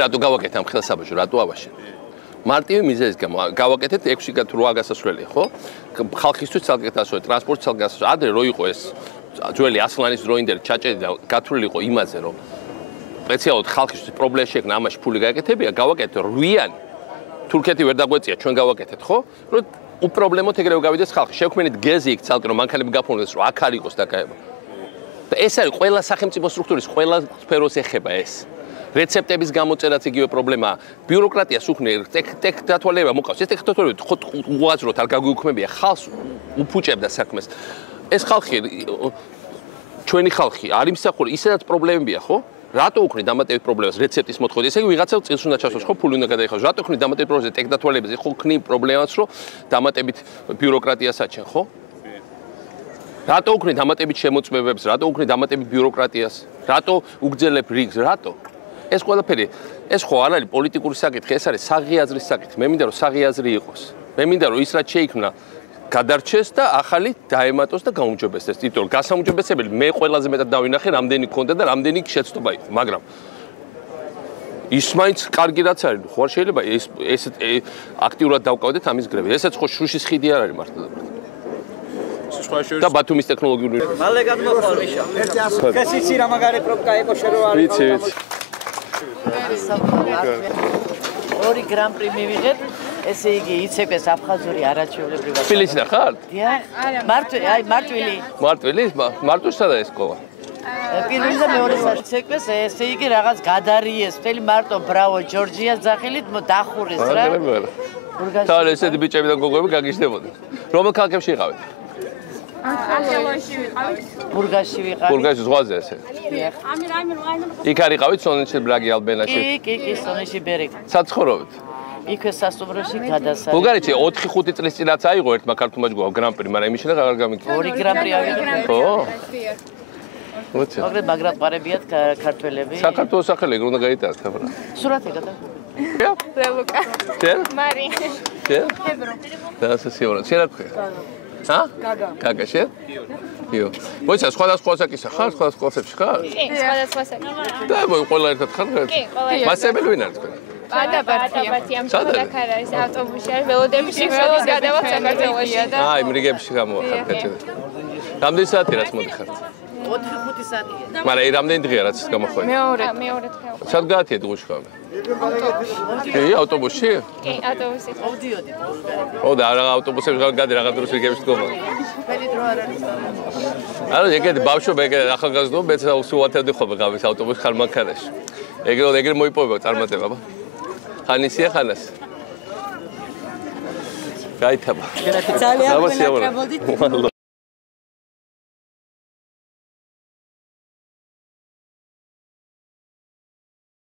რატო გავაკეთე ამ ხელსაბაჟო, რატო ავაშენ? მარტივი მიზეზის გამო გავაკეთეთ 6-8 გასასვლელი, ხო? ხალხისთვის ცალკე გასასვლელი, ტრანსპორტის ცალკე გასასვლელი. ადრე რო იყო ეს ძველი ასლანის დროინდელი ჩაჭედი და გათვლილი იყო იმაზე, რომ სპეციალურად ხალხისთვის პრობლემა შექმნა, ამაში ფული გაეკეთებია, გავაკეთეთ 8-იანი. თურქეთი ვერ დაგვეწია, ჩვენ გავაკეთეთ, ხო? რომ უპრობლემოდ ეგრევე გავიდეს ხალხი. შევქმნით გეზი იქ ცალკე, რომ მანქანები გაფორმდეს, რომ აქ არ იყოს დაკავება. და ეს არის ყველა სახელმწიფო სტრუქტურის ყველა სფეროს ეხება ეს. რეცეპტების გამოწერაც იგივე პრობლემაა. ბიუროკრატიას უქმნი დათვალიერება მოყავს. ეს დათვალიერება ხო უაზროდ არ გაგვიუქმებია, ხალხს უფუჭებდა საქმეს. ეს ხალხი ჩვენი ხალხი არ იმსახურა, ისედაც პრობლემებია, ხო? რატო უქმნი დამატებით პრობლემას რეცეპტის მოთხოვნა? ესე იგი ვიღაცა წილს უნდა ჩასვას, ხო, ფული უნდა გადაიხადოს. რატო უქმნი დამატებით პრობლემას დათვალიერებაზე? ხო, ქნი პრობლემას, რომ დამატებით ბიუროკრატიას აჩენ, ხო? რატო უქმნი დამატებით შემოწმებებს? რატო უქმნი დამატებით ბიუროკრატიას? რატო უგრძელებ რიგს? რატო? ეს ყველაფერი, ეს ხო არ არის პოლიტიკური საკითხი, ეს არის საღიაზრის საკითხი. მე მინდა რომ საღიაზრი იყოს. მე მინდა რომ ის რაც შეიქმნა გადარჩეს და ახალი დაემატოს და გაუმჯობესდეს. იმიტომ რომ გასაუმჯობესებელი მე ყველაზე მეტად დავინახე, რამდენი ქონდა და რამდენი შეცდომა იყო, მაგრამ ის მაინც კარგი რაც არის, ხო არ შეიძლება ეს აქტიურად დავკავდეთ ამის გრები. ესაც ხო შუშის ხიდი არ არის მართლა. და ბათუმის ტექნოლოგიური. მალე გადმოხვალ მიშა. ეს იცი რა მაგარი პრობკა იყო შენ რო არის. ვიცი. 2 გრან-პრი მივიღეთ, ესე იგი იცეკვეს აფხაზური არაჩვეულებრივი. თბილისიდან ხარ? დიახ. მარტვილი. მარტვილი? მარტვი სადა ეს ყოვა? პირველი და მეორე საჩეკვეს, ესე იგი რაღაც გადარიეს, მთელი მარტო ბრავო ჯორჯიას ძახილით დახურეს რა. თან ესეთი ბიჭები და გოგოები გაგიჟდებოდნენ. რომელ ქალაქებში იყავით? ბურგასში ვიყავით. ბურგასში ზღვაზე ესე. დიახ. იქ არ იყავით სონეში, ბრაგი, ალბენაში? კი, სონეში ბერეკ. საცხოვრობთ? იქვე სასტუმროში გადასარევი. ბულგარეთში 4-5 წლის წინაც აიღო ერთმა ქართულმა ჯგუფმა გრან-პრი, მაგრამ იმის შემდეგ აღარ გამიქცა. 2 გრან-პრი ავიღეთ. ხო? მოიცა. მაგრამ ყარებიათ ქართველები. საქართველოს სახელი ეგ უნდა გაიტანოთ, აბა. სურათი გადა. ლუკა. შენ? მარი. შენ? ებრო. და სასიაურა. შენ რა ქვია? ჰა? გაგა. გაგა შენ? იო. მოიცა სხვადასხვა საკისა ხარ? სხვადასხვა სებში ხარ? კი, სხვადასხვა საკითხი. და ყველა ერთად ხარ? კი, ყველა ერთად. მასწავლებელი ვინ არის თქვენ? პატაპატი ამ ქალაქარ არის ავტობუსში არის ველოდებში ველოს გადავა საქართველოში და იმ რიგებში გამოვახარ კეთილი. რამდენი საათი რაც მოდიხართ? 4-5 საათია. მაგრამ რამდენი დღეა რაც გამოხვედი? მეორე დღე. სად გაათიეთ გუშხავე? კი, ავტობუსში? კი, ავტობუსში. მოვდიოდი ბულგარეთში. ო და რა ავტობუსებში გადი რაღაც დროს რიგებში დგომა. მთელი დრო არ არის. არა, ეგეთი ბავშვობა, ეგ ახალგაზრდობა, მეც უსუათებდი ხოლმე გავის ავტობუსში ხარ მანქანაში. ეგრე მოიპოვება წარმატება, აბა. ხანისია ხანას. გაითაბა. ძალიან გულაკრებოდით.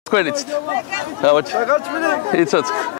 თქვენიც. დავაჩ. იცოცხლე.